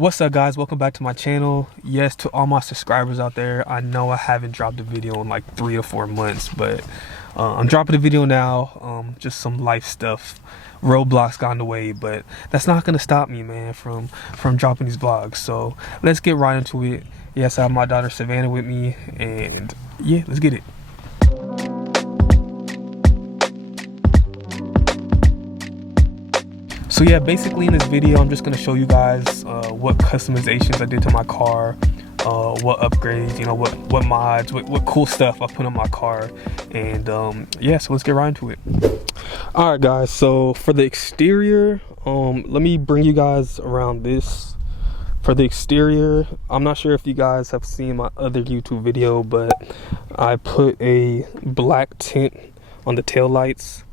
What's up, guys? Welcome back to my channel. Yes, to all my subscribers out there, I know I haven't dropped a video in like 3 or 4 months, but I'm dropping a video now. Just some life stuff. Roadblocks got in the way, but that's not gonna stop me, man, from dropping these vlogs. So let's get right into it. Yes, I have my daughter Savannah with me, and yeah, let's get it. So yeah, basically in this video, I'm just gonna show you guys what customizations I did to my car, what upgrades, you know, what mods, what cool stuff I put on my car, and yeah, so let's get right into it. All right, guys. So for the exterior, let me bring you guys around this. For the exterior, I'm not sure if you guys have seen my other YouTube video, but I put a black tint on the tail lights.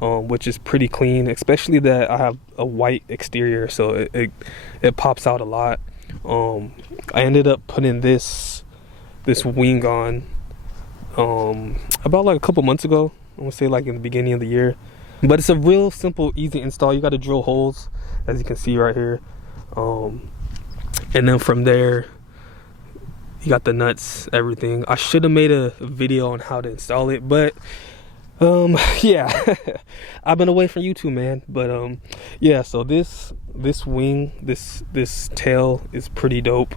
Which is pretty clean, especially that I have a white exterior, so it pops out a lot. I ended up putting this wing on about like a couple months ago. I want to say like in the beginning of the year, but it's a real simple, easy install. You got to drill holes, as you can see right here, and then from there you got the nuts, everything. I should have made a video on how to install it, but yeah, I've been away from YouTube, man. But yeah, so this wing, this tail is pretty dope.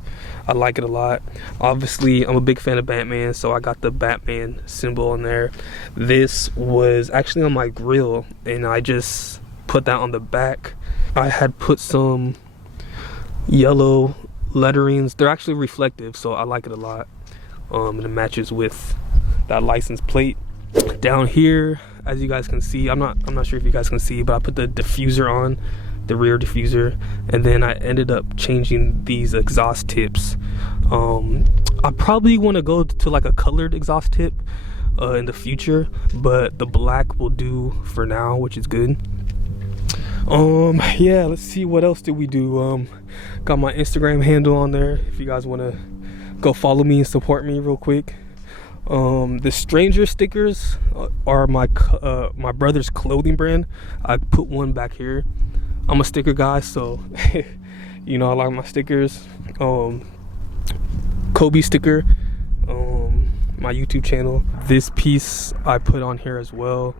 I like it a lot. Obviously, I'm a big fan of Batman, so I got the Batman symbol on there. This was actually on my grill, and I just put that on the back. I had put some yellow letterings. They're actually reflective, so I like it a lot. And it matches with that license plate. Down here, as you guys can see, I'm not sure if you guys can see, but I put the diffuser on, the rear diffuser, and then I ended up changing these exhaust tips. I probably want to go to like a colored exhaust tip in the future, but the black will do for now, which is good. Yeah, let's see, what else did we do. Got my Instagram handle on there if you guys want to go follow me and support me real quick. The stranger stickers are my brother's clothing brand. I put one back here. I'm a sticker guy, so you know, I like my stickers. Kobe sticker, my YouTube channel. This piece I put on here as well.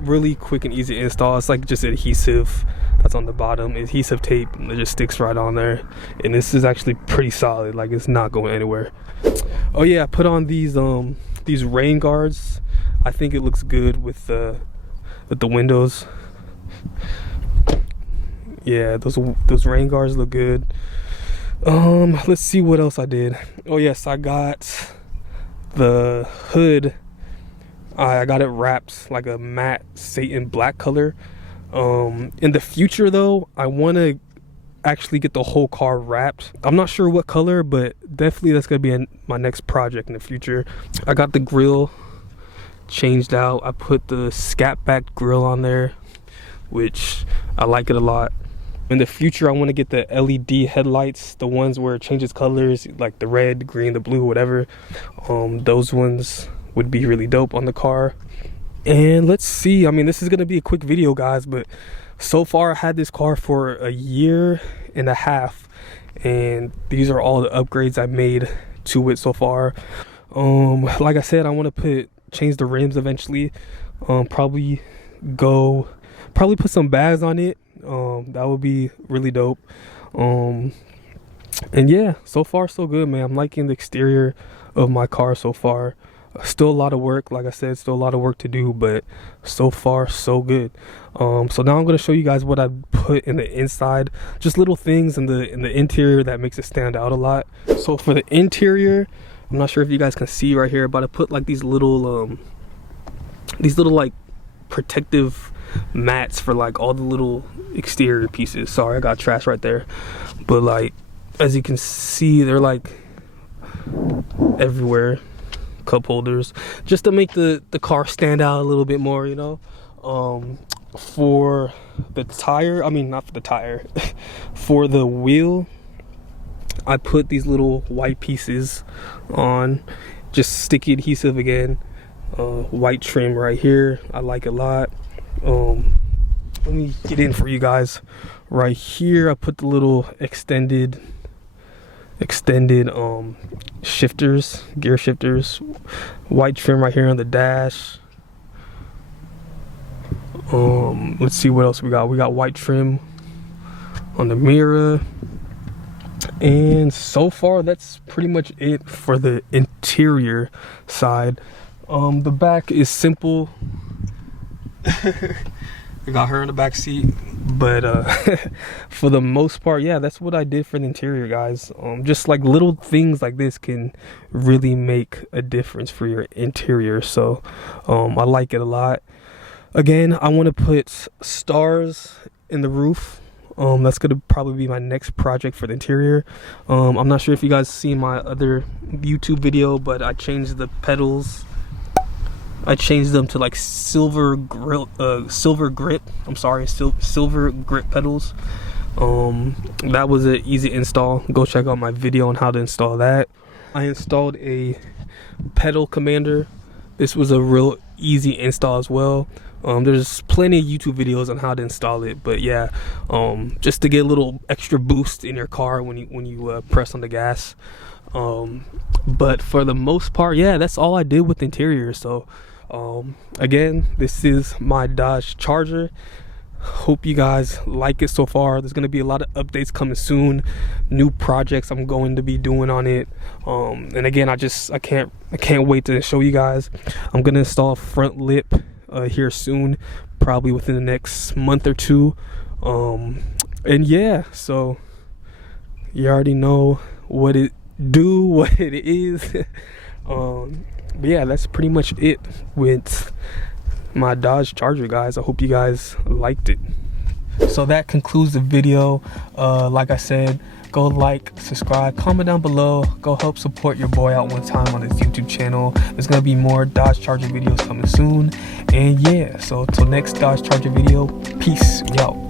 Really quick and easy install. It's like just adhesive that's on the bottom, adhesive tape, and it just sticks right on there. And this is actually pretty solid, like it's not going anywhere. Oh yeah, I put on these rain guards. I think it looks good with the windows. Yeah, those rain guards look good. Let's see what else I did. Oh yes, I got the hood. I got it wrapped like a matte Satan black color. In the future though, I want to actually get the whole car wrapped. I'm not sure what color, but definitely that's gonna be my next project in the future. I got the grill changed out. I put the SCATBACK grill on there, which I like it a lot. In the future, I want to get the LED headlights, the ones where it changes colors, like the red, green, the blue, whatever. Those ones would be really dope on the car. And let's see, I mean, this is gonna be a quick video, guys, but so far I had this car for a year and a half, and these are all the upgrades I made to it so far. Like I said, I want to change the rims eventually. Probably put some bags on it. That would be really dope. And yeah, so far so good, man. I'm liking the exterior of my car so far. Still a lot of work, like I said, still a lot of work to do, but so far so good. So now I'm going to show you guys what I put in the inside, just little things in the interior that makes it stand out a lot. So for the interior, I'm not sure if you guys can see right here, but I put like these little like protective mats for like all the little exterior pieces. Sorry, I got trash right there, but like as you can see, they're like everywhere. Cup holders, just to make the car stand out a little bit more, you know. For the tire, I mean, not for the tire, for the wheel, I put these little white pieces on, just sticky adhesive again. White trim right here, I like a lot. Let me get in for you guys. Right here, I put the little extended extended shifters, gear shifters, white trim right here on the dash. Let's see what else we got. We got white trim on the mirror, and so far that's pretty much it for the interior side. The back is simple. I got her in the back seat, but for the most part, yeah, that's what I did for the interior, guys. Just like little things like this can really make a difference for your interior, so I like it a lot. Again, I want to put stars in the roof. That's gonna probably be my next project for the interior. I'm not sure if you guys seen my other YouTube video, but I changed the pedals. I changed them to like silver grip. Silver grip pedals. That was an easy install. Go check out my video on how to install that. I installed a pedal commander. This was a real easy install as well. There's plenty of YouTube videos on how to install it, but yeah, just to get a little extra boost in your car when you press on the gas. But for the most part, yeah, that's all I did with the interior. So again, this is my Dodge Charger. Hope you guys like it so far. There's going to be a lot of updates coming soon, new projects I'm going to be doing on it. And again, I can't wait to show you guys. I'm going to install a front lip here soon, probably within the next month or two. And yeah, so you already know what it is. But yeah, that's pretty much it with my Dodge Charger, guys. I hope you guys liked it. So that concludes the video. Like I said, go like, subscribe, comment down below. Go help support your boy out one time on this YouTube channel. There's gonna be more Dodge Charger videos coming soon. And yeah, so till next Dodge Charger video, peace. We out.